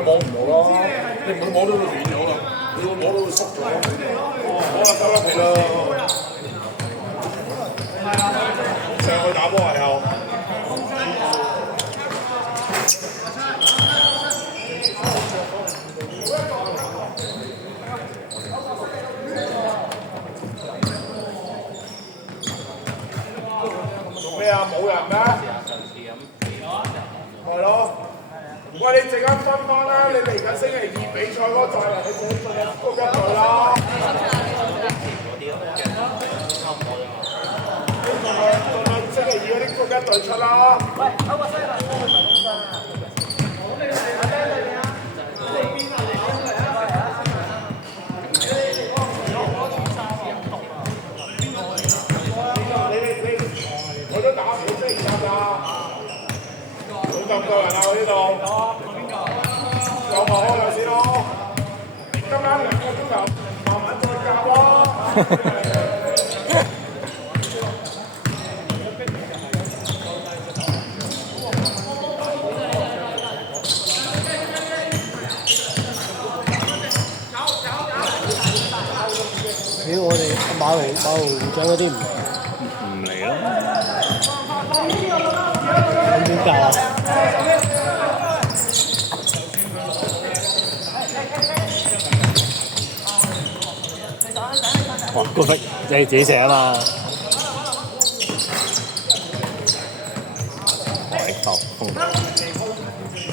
摸唔摸咯？你唔會摸到佢斷咗啦，你會摸到佢縮咗。好啦，收啦皮啦。上去打波係有。做咩啊？冇人咩？係咯。喂，你陣間分翻啦，你嚟緊星期二比賽嗰隊人，你自己進入高一隊啦。星期二嗰啲高一隊出啦。喂，歐國西啦，我都打唔到星期三㗎，冇咁多人啊！我呢度。有咪開有先咯，今晚2個鐘頭，慢慢再教咯。屌我哋馬路長嗰啲唔嚟咯，咁點教啊？哇！高飛你自己射啊嘛！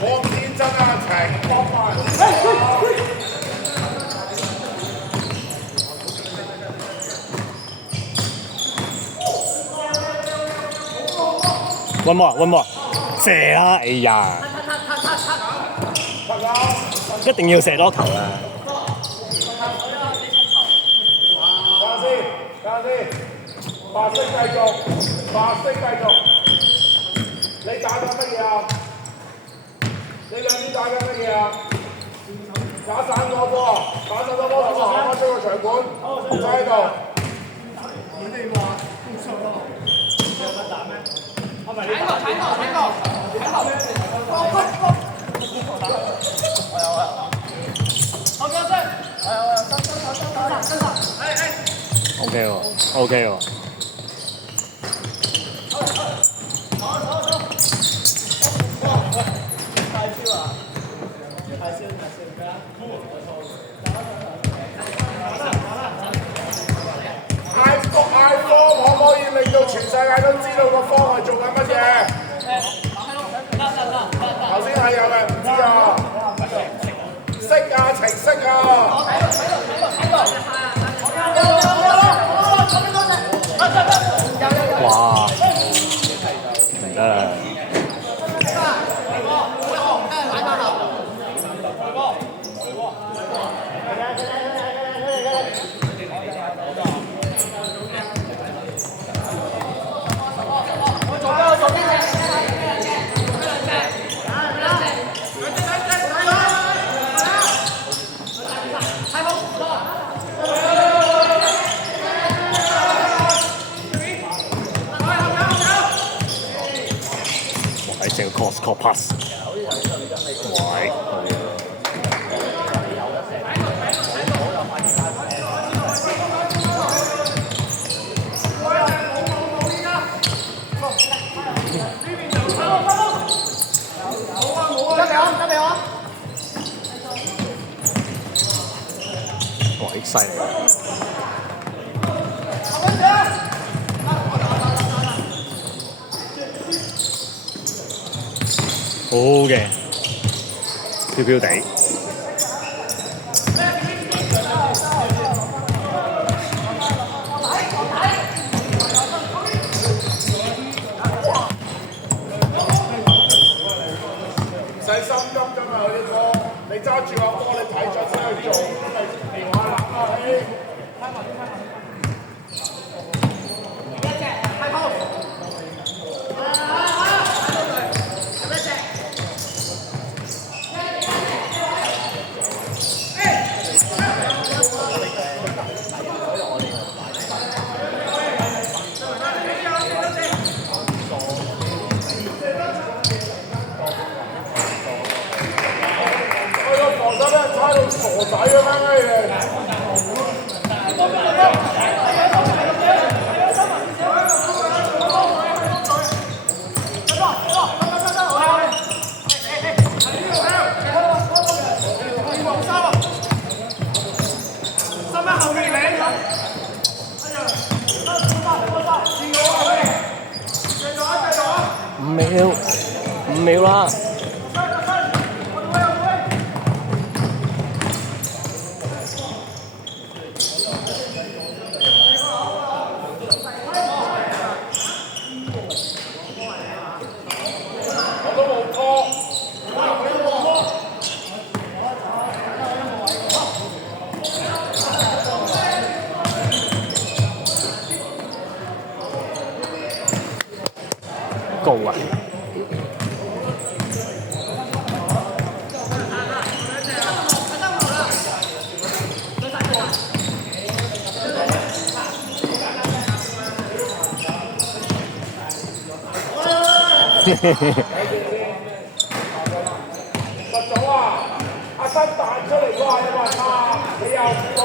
我天真啊，情幫埋。温摩，射啦！哎呀，一定要射多球啊！等下先，白色繼續，你打緊乜嘢啊？你兩邊打緊乜嘢啊？打散咗波，同我行翻出個場館，唔使喺度。OK 喎。iPhone 可唔可以令到全世界都知道個方係做緊乜嘢？頭先係有人唔知啊，識啊，程式啊。哇！唔得啦！成個 cross pass， 喂，喂，犀利！好嘅，飄飄地。使心急㗎嘛，嗰啲波，你揸住個波，你睇咗先去做，電話啦，到傻仔咁樣嘅。5秒啦。高啊！實早啊！阿新彈出嚟啩，你話啊？你又唔講？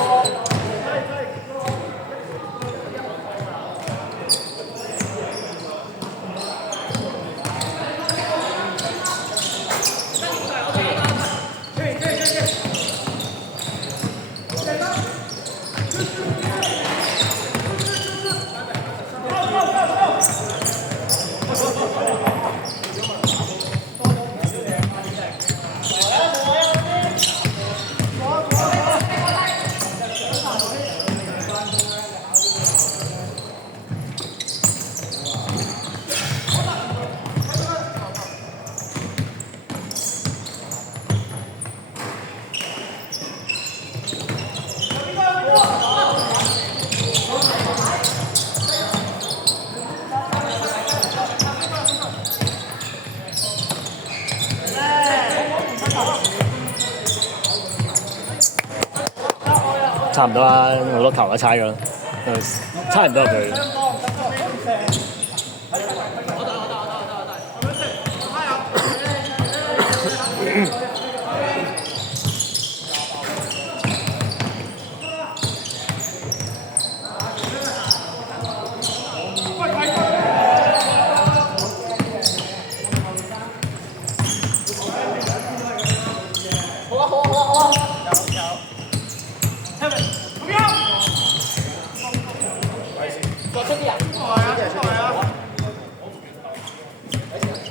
差唔多啦，好多球都猜㗎啦，差唔多入去。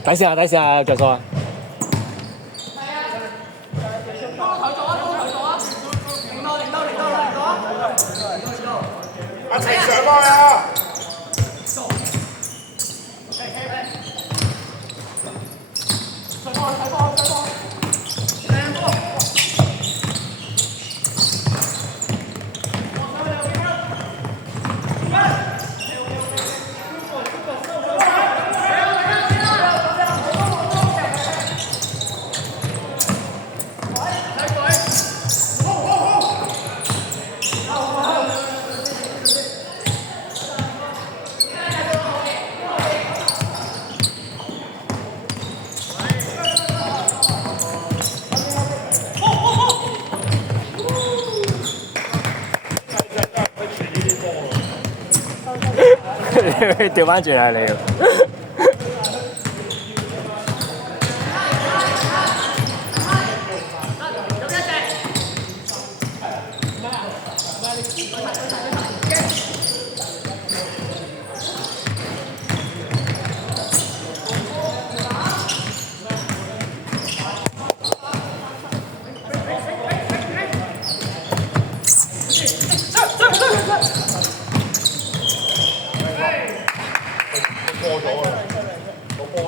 睇先啊，睇先啊，着數啊！阿齊上來啊！調翻轉啊！你要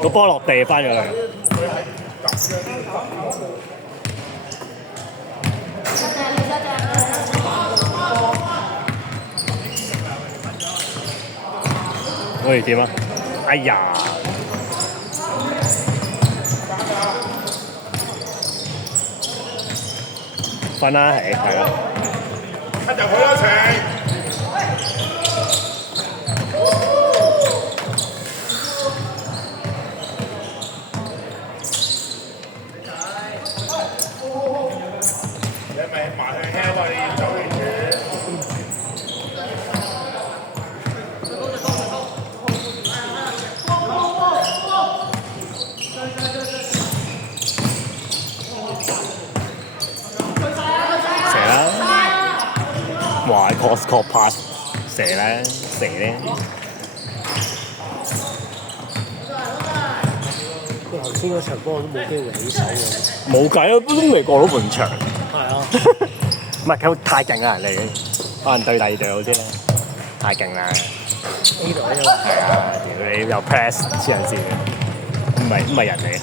個波落地翻咗嚟。喂，點啊？哎呀！瞓啦，係啦。出入去啦，情。咪馬上輕啊！你要走完住。射啦！哇 ，cross pass 射啦，射咧！頭先嗰場波我都冇機會起手喎。冇計啊，都未過到半場。係啊，唔係佢太勁啦，人哋可能對第二隊好啲咧，太勁啦。A 隊啊嘛。係啊，屌你又 press 黐人線嘅，唔係人嚟嘅。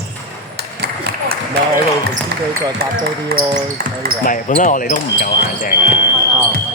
唔係我哋同 B 隊再夾多啲咯，可以話。唔係，本身我哋都唔夠硬淨㗎。啊。